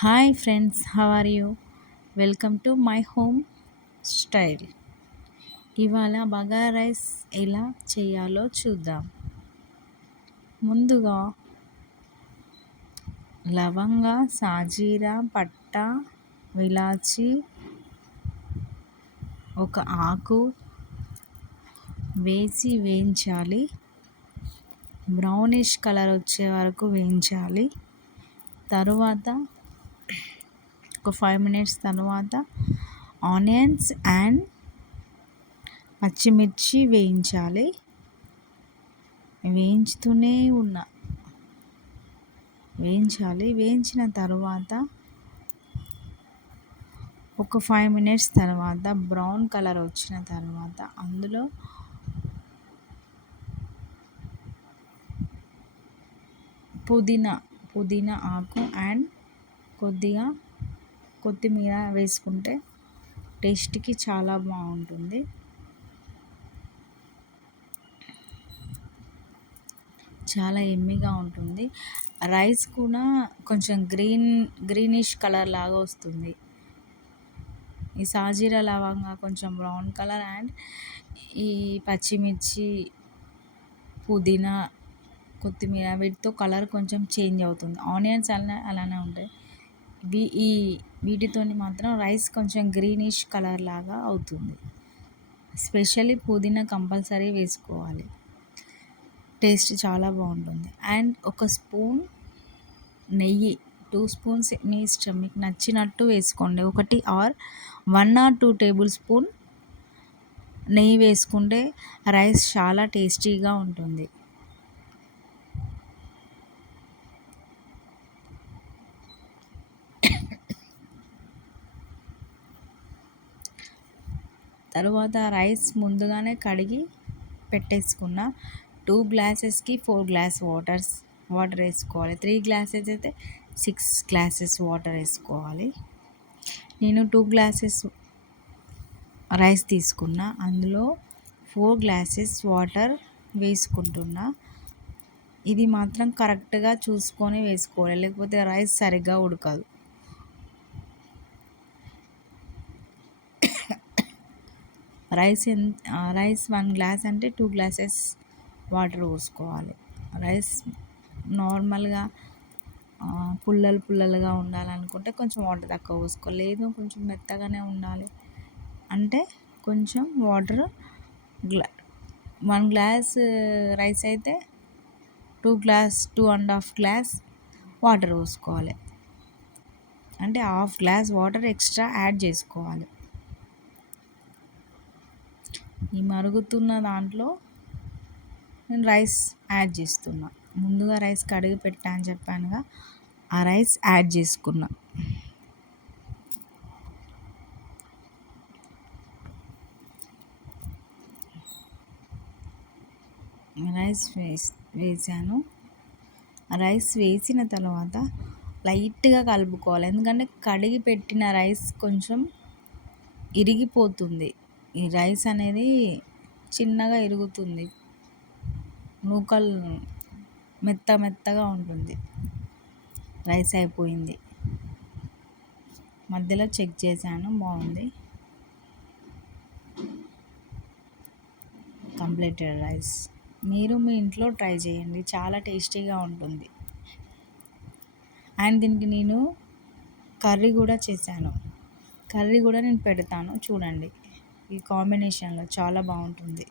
Hi friends, how are you? Welcome to my home style. ఇవాళ bagara rice ఎలా చేయాలో చూద్దాం. ముందుగా లవంగ, సాజీరా, పట్ట, ఇలాచి, ఒక ఆకు వేసి వేయించాలి. బ్రౌనిష్ కలర్ వచ్చే వరకు వేయించాలి. తరువాత ఒక 5 minutes తర్వాత ఆనియన్స్ అండ్ పచ్చిమిర్చి వేయించాలి. వేయించాలి. వేయించిన తర్వాత ఒక 5 minutes తర్వాత బ్రౌన్ కలర్ వచ్చిన తర్వాత అందులో పుదీనా ఆకు అండ్ కొద్దిగా కొత్తిమీర వేసుకుంటే టేస్ట్కి చాలా బాగుంటుంది. చాలా ఎమ్మీగా ఉంటుంది. రైస్ కూడా కొంచెం గ్రీనిష్ కలర్ లాగా వస్తుంది. ఈ సాజీరా లవంగా కొంచెం బ్రౌన్ కలర్ అండ్ ఈ పచ్చిమిర్చి, పుదీనా, కొత్తిమీర వీటితో కలర్ కొంచెం చేంజ్ అవుతుంది. ఆనియన్స్ అలానే ఉంటాయి. వీటితోని మాత్రం రైస్ కొంచెం గ్రీనిష్ కలర్ లాగా అవుతుంది. స్పెషల్లీ పుదీనా కంపల్సరీ వేసుకోవాలి. టేస్ట్ చాలా బాగుంటుంది. అండ్ ఒక స్పూన్ నెయ్యి, 2 స్పూన్స్ మీ ఇష్టం, మీకు నచ్చినట్టు వేసుకోండి. 1 or 2 tablespoons నెయ్యి వేసుకుంటే రైస్ చాలా టేస్టీగా ఉంటుంది. తరువాత రైస్ ముందుగానే కడిగి పెట్టేసుకున్న 2 glasses-కి 4 glasses వాటర్ వేసుకోవాలి. 3 glasses అయితే 6 glasses వాటర్ వేసుకోవాలి. నేను 2 glasses రైస్ తీసుకున్నా, అందులో 4 glasses వాటర్ వేసుకుంటున్నా. ఇది మాత్రం కరెక్ట్గా చూసుకొని వేసుకోవాలి, లేకపోతే రైస్ సరిగ్గా ఉడకదు. రైస్ 1 glass అంటే 2 glasses వాటర్ పోసుకోవాలి. రైస్ నార్మల్గా పుల్లలుగా ఉండాలనుకుంటే కొంచెం వాటర్ తక్కువ పోసుకోవాలి. లేదు కొంచెం మెత్తగానే ఉండాలి అంటే కొంచెం వాటర్ 1 glass రైస్ అయితే 2.5 glass వాటర్ పోసుకోవాలి. అంటే 1/2 glass వాటర్ ఎక్స్ట్రా యాడ్ చేసుకోవాలి. ఈ మరుగుతున్న దాంట్లో నేను రైస్ యాడ్ చేస్తున్నా. ముందుగా రైస్ కడిగి పెట్టా అని చెప్పానుగా, ఆ రైస్ యాడ్ చేసుకున్నా. రైస్ వేసాను. రైస్ వేసిన తర్వాత లైట్గా కలుపుకోవాలి, ఎందుకంటే కడిగి పెట్టిన రైస్ కొంచెం ఇరిగిపోతుంది. ఈ రైస్ అనేది చిన్నగా ఇరుగుతుంది, నూకలు మెత్తగా ఉంటుంది. రైస్ అయిపోయింది, మధ్యలో చెక్ చేశాను, బాగుంది. Completed rice. మీరు మీ ఇంట్లో ట్రై చేయండి, చాలా టేస్టీగా ఉంటుంది. అండ్ దీనికి నేను కర్రీ కూడా చేశాను. కర్రీ కూడా నేను పెడతాను చూడండి. ఈ కాంబినేషన్లో చాలా బాగుంటుంది.